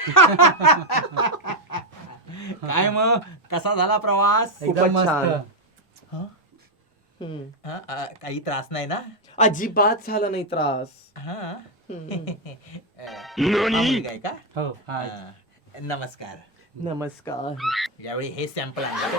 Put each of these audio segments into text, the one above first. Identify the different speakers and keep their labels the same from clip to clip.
Speaker 1: काय मग कसा झाला प्रवास?
Speaker 2: एकदम छान.
Speaker 1: काही त्रास नाही ना?
Speaker 2: अजिबात झाला नाही त्रास.
Speaker 1: हा मुलगा आहे का?
Speaker 3: हो
Speaker 1: नमस्कार.
Speaker 2: नमस्कार.
Speaker 1: यावेळी हे सॅम्पल आणलं.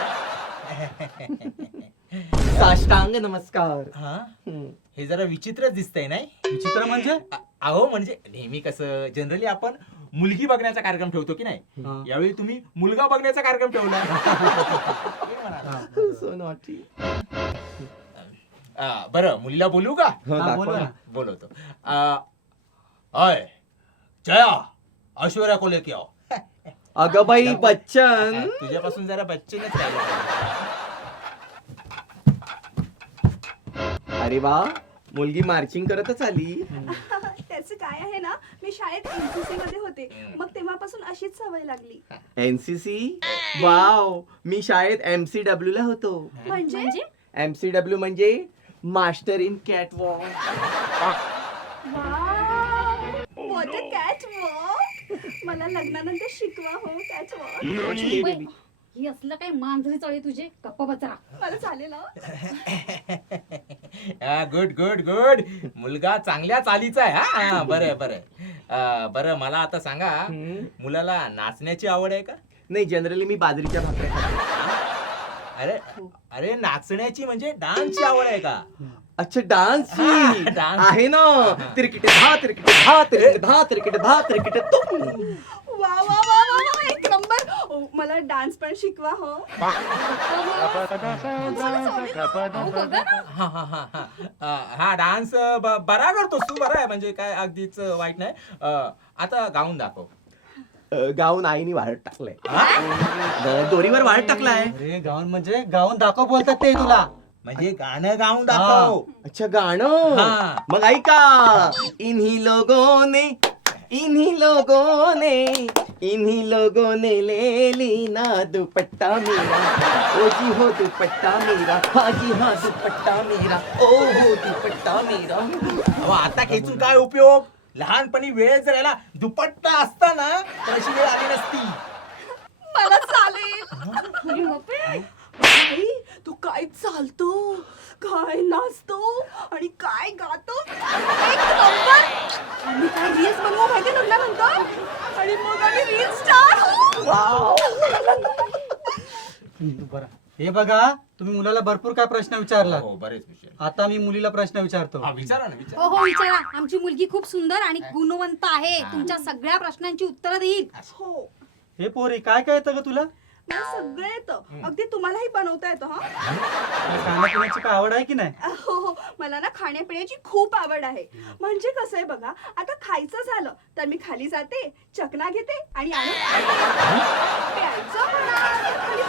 Speaker 2: साष्टांग नमस्कार.
Speaker 1: हा हे जरा विचित्रच दिसतंय नाही?
Speaker 3: विचित्र म्हणजे
Speaker 1: अहो म्हणजे नेहमी कसं जनरली आपण मुलगी बघण्याचा कार्यक्रम ठेवतो की नाही, यावेळी तुम्ही मुलगा बघण्याचा कार्यक्रम ठेवला.
Speaker 2: So naughty.
Speaker 1: बरं मुलीला बोलू का?
Speaker 3: बोला ना.
Speaker 1: बोलवतो. अय जया ऐश्वर्या को लेके आओ.
Speaker 2: अगं बाई बच्चन.
Speaker 1: तुझ्यापासून जरा बच्चनच राहिलं.
Speaker 2: अरे वा, मुलगी मार्चिंग करतच आली.
Speaker 4: त्याचं काय आहे ना, मी शाळेत एनसीसी मध्ये होते, मग तेव्हापासून अशीच सवय लागली.
Speaker 2: एनसीसी. वाव, मी शाळेत MCW ला होतो.
Speaker 4: म्हणजे
Speaker 2: MCW म्हणजे master in catwalk.
Speaker 4: What a catwalk. मला लग्नानंतर शिकवा हो कॅट वॉक.
Speaker 5: ही असलं काय मांजरी चळे तुझे गप्प बचरा.
Speaker 4: मला चालेल ना.
Speaker 1: Good good good. मुलगा चांगल्या चालीचा आहे. हा बरं बरं बरं. मला आता सांगा, मुलाला नाचण्याची आवड आहे का?
Speaker 2: नाही, जनरली मी बाजरीच्या भाकऱ्या खातो.
Speaker 1: अरे अरे नाचण्याची म्हणजे डान्सची आवड आहे का?
Speaker 2: अच्छा, डान्स
Speaker 1: डान्स
Speaker 2: आहे ना. तिरकिटे धा तिरकिटे धा तिरकिटे धा तिरकिटे धा तिरकिटे तुम.
Speaker 4: वा वा वा वा वा, एक नंबर. मला डान्स पण शिकवा हो.
Speaker 1: हा डान्स बरा करतोस तू. बरा आहे म्हणजे काय अगदीच वाईट नाही. आता गाऊन दाखव.
Speaker 2: गाऊन आईने वाळत टाकलाय. दोरीवर वाळत टाकलाय.
Speaker 3: अरे गाऊन म्हणजे गाऊन दाखव बोलतात ते तुला.
Speaker 1: म्हणजे गाणं गाऊन दाखव.
Speaker 2: अच्छा, गाणं.
Speaker 1: हा.
Speaker 2: मग ऐका. इन्हीं लोगों ने ले ली ना दुपट्टा मेरा. ओ जी हो दुपट्टा मेरा. हा जी हा दुपट्टा मेरा. ओ हो दुपट्टा मेरा.
Speaker 1: अहो, आता खेचून काय उपयोग? लहानपणी वेळ जर याला दुपट्टा असताना तर अशी वेळ आली नसती.
Speaker 4: मला चालेल. आई, तो काय चालतो, काय नाचतो आणि काय गातो. एक नंबर. आम्ही काय रील्स बनवू माहिती लग्नानंतर, आणि मग आम्ही रील स्टार.
Speaker 3: बरं हे बघा, तुम्ही मुलाला भरपूर काय प्रश्न विचारला.
Speaker 1: हो बरेच विषय.
Speaker 3: आता मी मुलीला प्रश्न विचारतो.
Speaker 1: विचारा ना
Speaker 5: हो
Speaker 1: विचारा.
Speaker 5: हो विचारा. आमची मुलगी खूप सुंदर आणि गुणवंत आहे. तुमच्या सगळ्या प्रश्नांची उत्तरं देईल.
Speaker 4: हो,
Speaker 3: हे पोरी काय काय येतं ग तुला?
Speaker 4: मला सगळं येतं. अगदी तुम्हालाही बनवता येतं. हा
Speaker 3: खाण्यापिण्याची काय आवड आहे की नाही?
Speaker 4: हो हो, मला ना खाण्यापिण्याची खूप आवड आहे. म्हणजे कसं आहे बघा, आता खायचं झालं तर मी खाली जाते, चकना घेते आणि आणून खाते. प्यायचं म्हणा तर खाली